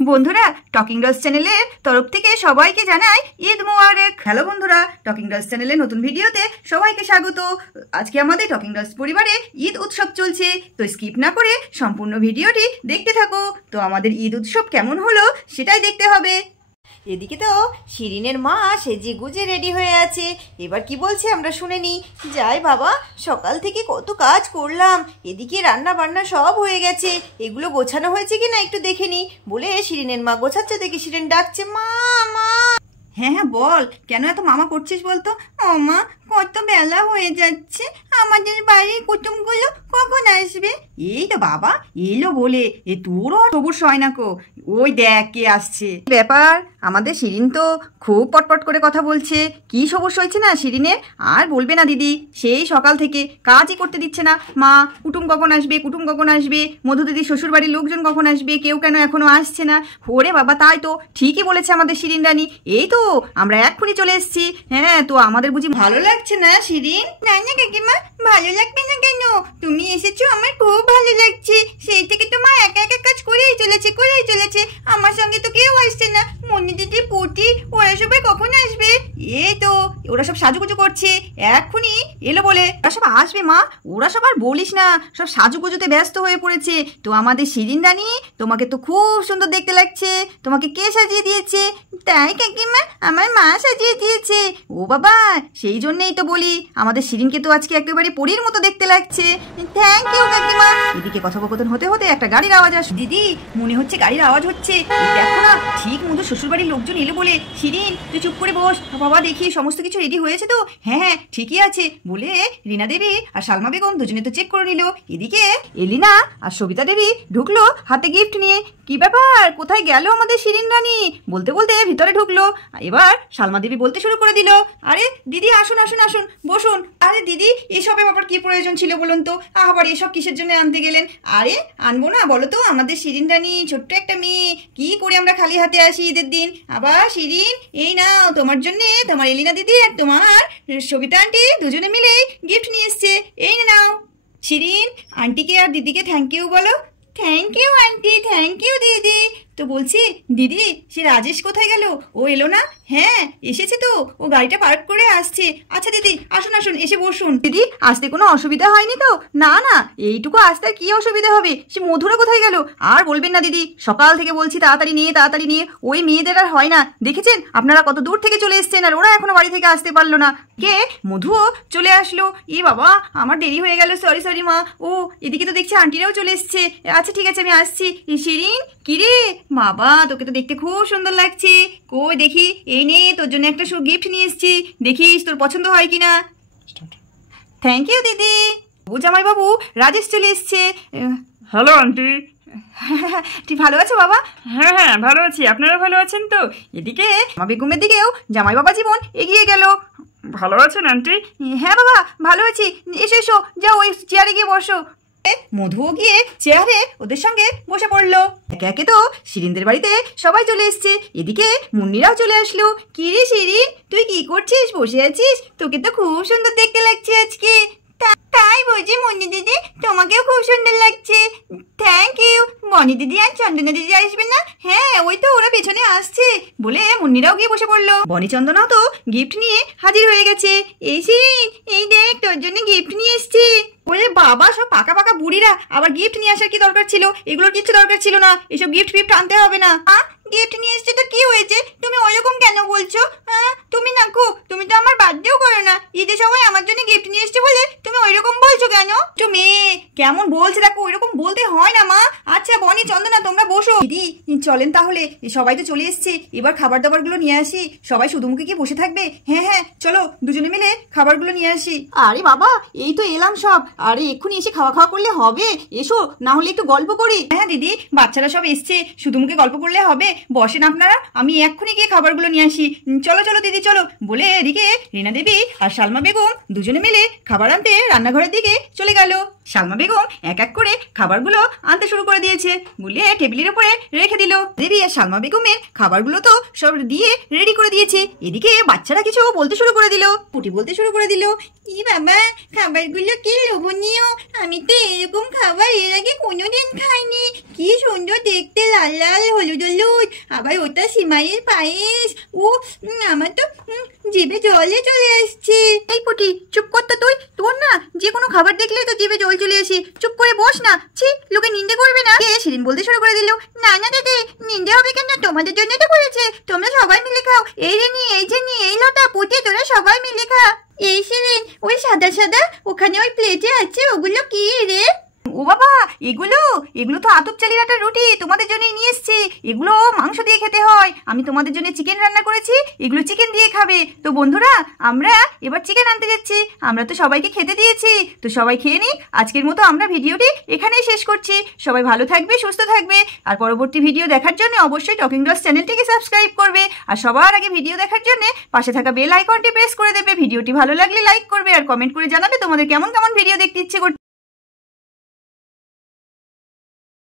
বন্ধুরা, talking dolls চ্যানেলের তরফ থেকে সবাইকে জানাই ঈদ মোবারক। হ্যালো বন্ধুরা, টকিং ডলস চ্যানেলের নতুন ভিডিওতে সবাইকে স্বাগত। আজকে আমাদের টকিং ডলস পরিবারে ঈদ উৎসব চলছে, তো স্কিপ না করে সম্পূর্ণ ভিডিওটি দেখতে থাকো। তো আমাদের ঈদ উৎসব কেমন হলো সেটাই দেখতে হবে। এদিকে তো শিরিনের মা সেজে গুজে রেডি হয়ে আছে। এবার কি বলছে আমরা শুনে নিই। যাই বাবা, সকাল থেকে কত কাজ করলাম, এদিকে রান্না বান্না সব হয়ে গেছে, এগুলো গোছানো হয়েছে কিনা একটু দেখে নি বলে শিরিনের মা গোছাচ্ছে। দেখি শিরিন ডাকছে মা মা। হ্যাঁ হ্যাঁ বল, কেন এত মামা করছিস বলতো? ও মা, কত বেলা হয়ে যাচ্ছে, আমাদের বাড়ির কুটুমগুলো কখন আসবে? এই তো বাবা এলো বলে, এ তোরও সবুজ হয় না কো। ওই দেখ কে আসছে। ব্যাপার, আমাদের শিরিন তো খুব পটপট করে কথা বলছে। কি সমস্যা হয়েছে না শিরিনের? আর বলবে না দিদি, সেই সকাল থেকে কাজই করতে দিচ্ছে না। মা, কুটুম কখন আসবে, কুটুম কখন আসবে, মধু দিদি শ্বশুর বাড়ির লোকজন কখন আসবে, কেউ কেন এখনো আসছে না। ওরে বাবা, তাই তো ঠিকই বলেছে আমাদের শিরিন রানী। এই তো আমরা এক্ষুনি চলে এসেছি। হ্যাঁ, তো আমাদের বুঝি ভালো লাগছে না শিরিন? না না কাকিমা, ভালো লাগবে না কেন? তুমি এসেছো, আমার খুব ভালো লাগছে। সেই থেকে তো মা একা একা কাজ করেই চলেছে। আমার সঙ্গে তো কেউ আসছে না। মনি দিদি, পুটি, ওরা সবাই কখন আসবে? এই তো ওরা সব সাজুগুজু করছে, এক্ষুনি এলো বলে। ওরা সব আসবে মা, ওরা সব আর বলিস না, সব সাজুগুজুতে ব্যস্ত হয়ে পড়েছে। তো আমাদের শিরিন রানী, তোমাকে তো খুব সুন্দর দেখতে লাগছে। তোমাকে কে সাজিয়ে দিয়েছে? তাই কাকিমা, আমার মা সাজিয়ে দিয়েছে। ও বাবা, সেই জন্যই তো বলি আমাদের শিরিনকে তো আজকে একেবারে পরীর মতো দেখতে লাগছে। থ্যাংক ইউ কাকিমা। এদিকে কথোপকথন হতে হতে একটা গাড়ির আওয়াজ আসে। দিদি, মনে হচ্ছে গাড়ির আওয়াজ হচ্ছে। দেখো না, ঠিক মতো শ্বশুরবাড়ির লোকজন এলো বলে। শিরিন, তুই চুপ করে বস বাবা, দেখি সমস্ত কিছু রেডি হয়েছে তো? হ্যাঁ হ্যাঁ ঠিকই আছে বলে রীনা দেবী আর সালমা বেগম দুজনে তো চেক করে নিল। এদিকে এলিনা আর সবিতা দেবী ঢুকলো হাতে গিফট নিয়ে। কি ব্যাপার, কোথায় গেল আমাদের শিরিন রানী? বলতে বলতে ভিতরে ঢুকলো। এবার সালমা দেবী বলতে শুরু করে দিল, আরে দিদি আসুন আসুন আসুন, বসুন। আরে দিদি, এসবে আবার কি প্রয়োজন ছিল বলুন তো? আবার এসব কিসের জন্য আনতে গেলেন? আরে আনবো না বলো তো, আমাদের শিরিন রানী ছোট্ট একটা মেয়ে, কি করে আমরা খালি হাতে আসি ঈদের দিন? আবার শিরিন, এই নাও তোমার জন্য তোমার এলিনা দিদি আর তোমার সবিতা আন্টি দুজনে মিলে গিফট নিয়ে এসছে। এই নাও। শিরিন, আন্টিকে আর দিদিকে থ্যাংক ইউ বলো। Thank you aunty, thank you দিদি। তো বলছি দিদি, সে রাজেশ কোথায় গেল? ও এলো না? হ্যাঁ এসেছে তো, ও গাড়িটা পার্ক করে আসছে। আচ্ছা দিদি আসুন আসুন, এসে বসুন। দিদি, আসতে কোনো অসুবিধা হয়নি তো? না না, এইটুকু আসতে কি অসুবিধা হবে? সে মধুরা কোথায় গেল? আর বলবেন না দিদি, সকাল থেকে বলছি তাড়াতাড়ি নিয়ে। ওই মেয়েদের আর হয় না। দেখেছেন আপনারা কত দূর থেকে চলে এসছেন, আর ওরা এখনো বাড়ি থেকে আসতে পারলো না। কে? মধুও চলে আসলো। এ বাবা, আমার দেরি হয়ে গেল, সরি মা। ও এদিকে তো দেখছি আন্টিরাও চলে এসছে। আচ্ছা ঠিক আছে, আমি আসছি। শিরিন, কিরে বাবা, তোকে তো দেখতে খুব সুন্দর লাগছে। কই দেখি, এই নে তোর জন্য একটা গিফট নিয়ে এসেছি, দেখিস তোর পছন্দ হয় কিনা। থ্যাংক ইউ দিদি। ও জামাই বাবু, রাজেশ চলে এসছে। Hello aunty. তুই ভালো আছো বাবা? হ্যাঁ হ্যাঁ ভালো আছি, আপনারা ভালো আছেন তো? এদিকে মা বেগমের দিকেও জামাই বাবা জীবন এগিয়ে গেল। ভালো আছেন আন্টি? হ্যাঁ বাবা ভালো আছি। এসো যাও, ওই চেয়ারে গিয়ে বসো। মধুও গিয়ে চেয়ারে ওদের সঙ্গে বসে পড়লো। একে একে তো শিরিনদের বাড়িতে সবাই চলে এসছে। এদিকে মুন্নিরাও চলে আসলো। কি রে শিরিন, তুই কি করছিস? বসে আছিস? তোকে তো খুব সুন্দর দেখতে লাগছে আজকে। তাই বলছি মুন্নি দিদি, তোমাকেও খুব সুন্দর লাগছে। Thank you. বনি দিদি আর চন্দনা দিদি আসবে না? হ্যাঁ ওই তো ওরা পেছনে আসছে বলে মুন্নিরাও গিয়ে বসে পড়লো। বনি চন্দনাও তো গিফট নিয়ে হাজির হয়ে গেছে। এই শিরিন, এই দেখ তোর জন্য গিফট নিয়ে এসছি। ওরে বাবা, সব পাকা পাকা বুড়িরা আবার গিফট নিয়ে আসার কি দরকার ছিল? এগুলোর কিছু দরকার ছিল না, এসব গিফট আনতে হবে না। গিফট নিয়ে এসছে তো কি হয়েছে? তুমি ওইরকম কেন বলছো? তুমি না গো, তুমি তো আমার বার্থডেও করো না, ঈদের সময় আমার জন্য গিফট নিয়ে এসছে বলে তুমি ওইরকম বলছো কেন? তুমি কেমন বলছে দেখো, ওইরকম বলতে হয় না মা। আচ্ছা বনি চন্দনা তোমরা বসো। দিদি চলেন তাহলে, সবাই তো চলে এসছে, এবার খাবার দাবারগুলো নিয়ে আসি। সবাই শুধু মুখে কি বসে থাকবে? হ্যাঁ চলো দুজনে মিলে খাবারগুলো নিয়ে আসি। আরে বাবা, এই তো এলাম সব। আরে এক্ষুনি এসে খাওয়া করলে হবে? এসো, না হলে একটু গল্প করি। হ্যাঁ দিদি, বাচ্চারা সব এসছে, শুধু মুখে গল্প করলে হবে? বসেন আপনারা, আমি এক্ষুনি গিয়ে খাবারগুলো নিয়ে আসি। চলো দিদি চলো বলে এদিকে রীনা দেবী আর সালমা বেগম দুজনে মিলে খাবার আনতে রান্নাঘরের দিকে চলে গেল। সালমা বেগম এক এক করে খাবারগুলো আনতে শুরু করে দিয়েছে, বলে টেবিলের উপরে রেখে দিল। দেবী আর সালমা বেগমের খাবারগুলো তো সব দিয়ে রেডি করে দিয়েছে। এদিকে বাচ্চারা কিছু বলতে শুরু করে দিল, পুটি বলতে শুরু করে দিল। ই বাবা, খাবারগুলো কি লোভনীয়, আমি তো এরকম খাবার এর আগে কোনোদিন খাইনি। কি সুন্দর দেখতে, লাল লাল হলুদ হলুদ, আবার ওটা সিমাইয়ের পায়েস। ও আমার তো জিভে জলে চলে আসছে। এই পুটি, চুপ কর তো তুই। তোর না যে কোনো খাবার দেখলে তো জিভে জল চলে আসে। চুপ করে বস না। ছি, লোকে নিন্দে করবে না। কে সেদিন বলতে শুরু করে দিল। না না দিদি, নিন্দে হবে কেন? তোমাদের জন্য তো করেছে। তোমরা সবাই মিলে খাও। এই রে নি, এই যে নি, এই লতা পুটি, তোরা সবাই মিলে খা। এই সেদিন ওই সাদা সাদা ওখানে ওই প্লেটে আছে, ওগুলো কি রে? ও বাবা, এগুলো এগুলো তো আতপ চালের আটার রুটি, তোমাদের জন্যই নিয়ে এসেছি। এগুলো মাংস দিয়ে খেতে হয়। আমি তোমাদের জন্য চিকেন রান্না করেছি, এগুলো চিকেন দিয়ে খাবে। তো বন্ধুরা, আমরা এবার চিকেন আনতে যাচ্ছি। আমরা তো সবাইকে খেতে দিয়েছি, তো সবাই খেয়ে নিই। আজকের মতো আমরা ভিডিওটি এখানেই শেষ করছি। সবাই ভালো থাকবে, সুস্থ থাকবে। আর পরবর্তী ভিডিও দেখার জন্য অবশ্যই টকিং ডলস চ্যানেলটিকে সাবস্ক্রাইব করবে। আর সবার আগে ভিডিও দেখার জন্য পাশে থাকা বেল আইকনটি প্রেস করে দেবে। ভিডিওটি ভালো লাগলে লাইক করবে আর কমেন্ট করে জানাবে তোমাদের কেমন কেমন ভিডিও দেখতে ইচ্ছে করছে।